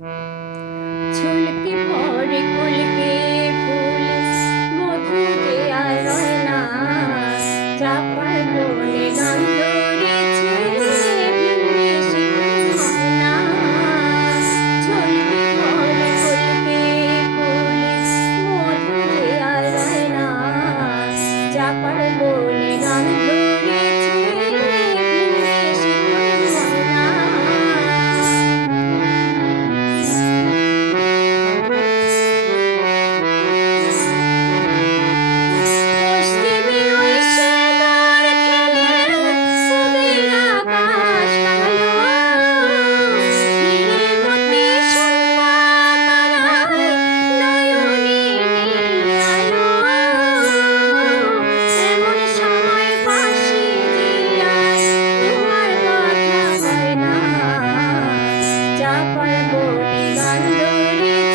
ছুলকি পরে কুলকে ফুল মধু যে আর রয় না চাপার বনে গান ধরেছে ভিড়ে শিমুল ময়না ছুলকি পরে কুলকে ফুল মধু যে আর রয় না চাপার বনে গান ধরেছে ভিড়ে শিমুল ময়না পশ্চিমে ওই সেদার খেলে পূবের আকাশ কালো ধীরে মতে সন্ধ্যা তারায় নয়নে নীল আলো এমন সময় বাঁশি জিয়ায় তোমার কথা গায় না চাপার বনে গান ধরেছে